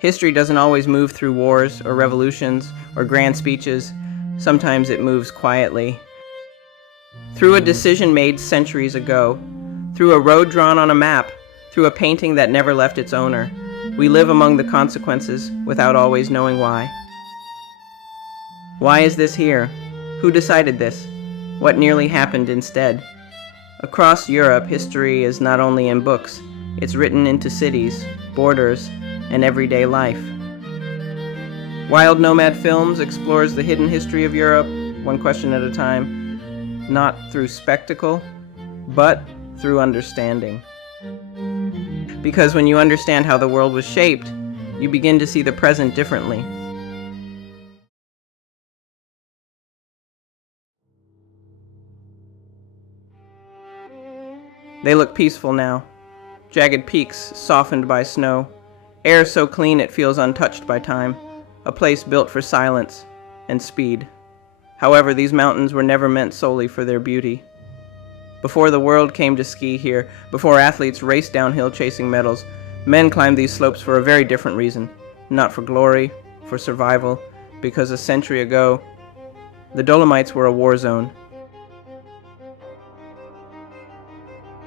History doesn't always move through wars or revolutions or grand speeches. Sometimes it moves quietly. Through a decision made centuries ago, through a road drawn on a map, through a painting that never left its owner, we live among the consequences without always knowing why. Why is this here? Who decided this? What nearly happened instead? Across Europe, history is not only in books, it's written into cities, borders, and everyday life. Wild Nomad Films explores the hidden history of Europe, one question at a time, not through spectacle, but through understanding. Because when you understand how the world was shaped, you begin to see the present differently. They look peaceful now. Jagged peaks softened by snow. Air so clean it feels untouched by time. A place built for silence and speed. However, these mountains were never meant solely for their beauty. Before the world came to ski here, before athletes raced downhill chasing medals, men climbed these slopes for a very different reason. Not for glory, for survival, because a century ago, the Dolomites were a war zone.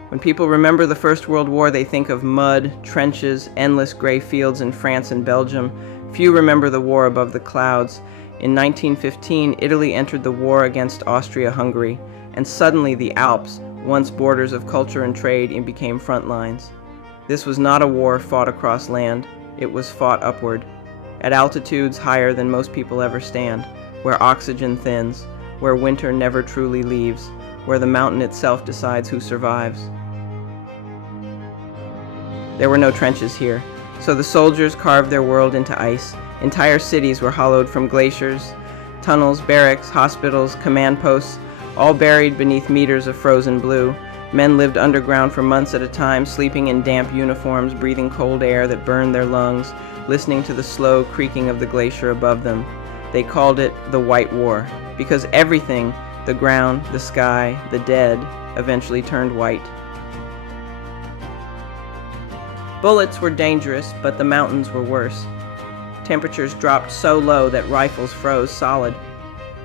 When people remember the First World War, they think of mud, trenches, endless gray fields in France and Belgium. Few remember the war above the clouds. In 1915, Italy entered the war against Austria-Hungary, and suddenly the Alps, once borders of culture and trade, became front lines. This was not a war fought across land. It was fought upward, at altitudes higher than most people ever stand, where oxygen thins, where winter never truly leaves, where the mountain itself decides who survives. There were no trenches here, so the soldiers carved their world into ice. Entire cities were hollowed from glaciers, tunnels, barracks, hospitals, command posts, all buried beneath meters of frozen blue. Men lived underground for months at a time, sleeping in damp uniforms, breathing cold air that burned their lungs, listening to the slow creaking of the glacier above them. They called it the White War, because everything, the ground, the sky, the dead, eventually turned white. Bullets were dangerous, but the mountains were worse. Temperatures dropped so low that rifles froze solid.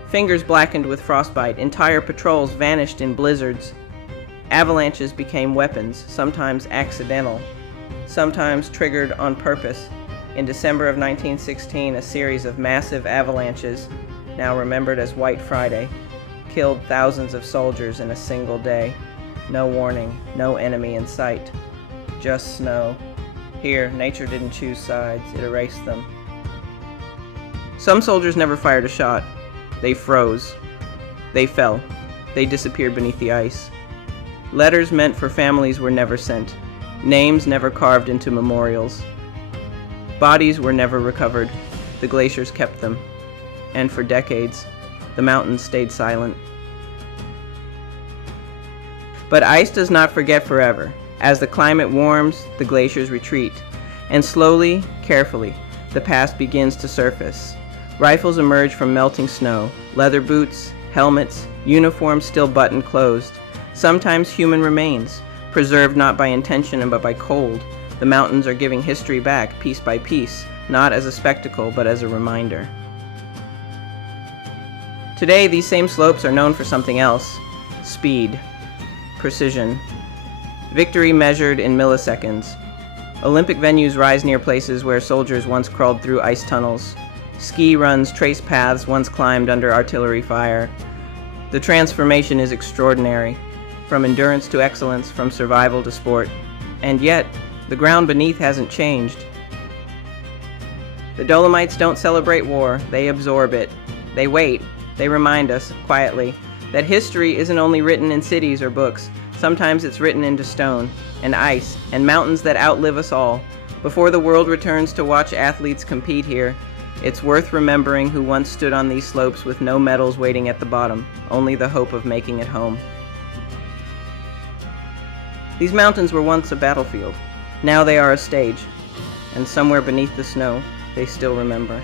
Fingers blackened with frostbite, entire patrols vanished in blizzards. Avalanches became weapons, sometimes accidental, sometimes triggered on purpose. In December of 1916, a series of massive avalanches, now remembered as White Friday, killed thousands of soldiers in a single day. No warning, no enemy in sight. Just snow. Here, nature didn't choose sides, it erased them. Some soldiers never fired a shot. They froze. They fell. They disappeared beneath the ice. Letters meant for families were never sent. Names never carved into memorials. Bodies were never recovered. The glaciers kept them. And for decades, the mountains stayed silent. But ice does not forget forever. As the climate warms, the glaciers retreat, and slowly, carefully, the past begins to surface. Rifles emerge from melting snow, leather boots, helmets, uniforms still buttoned closed. Sometimes human remains, preserved not by intention but by cold. The mountains are giving history back, piece by piece, not as a spectacle but as a reminder. Today, these same slopes are known for something else: speed, precision, victory measured in milliseconds. Olympic venues rise near places where soldiers once crawled through ice tunnels. Ski runs trace paths once climbed under artillery fire. The transformation is extraordinary, from endurance to excellence, from survival to sport. And yet, the ground beneath hasn't changed. The Dolomites don't celebrate war, they absorb it. They wait, they remind us, quietly, that history isn't only written in cities or books. Sometimes it's written into stone, and ice, and mountains that outlive us all. Before the world returns to watch athletes compete here, it's worth remembering who once stood on these slopes with no medals waiting at the bottom, only the hope of making it home. These mountains were once a battlefield. Now they are a stage, and somewhere beneath the snow, they still remember.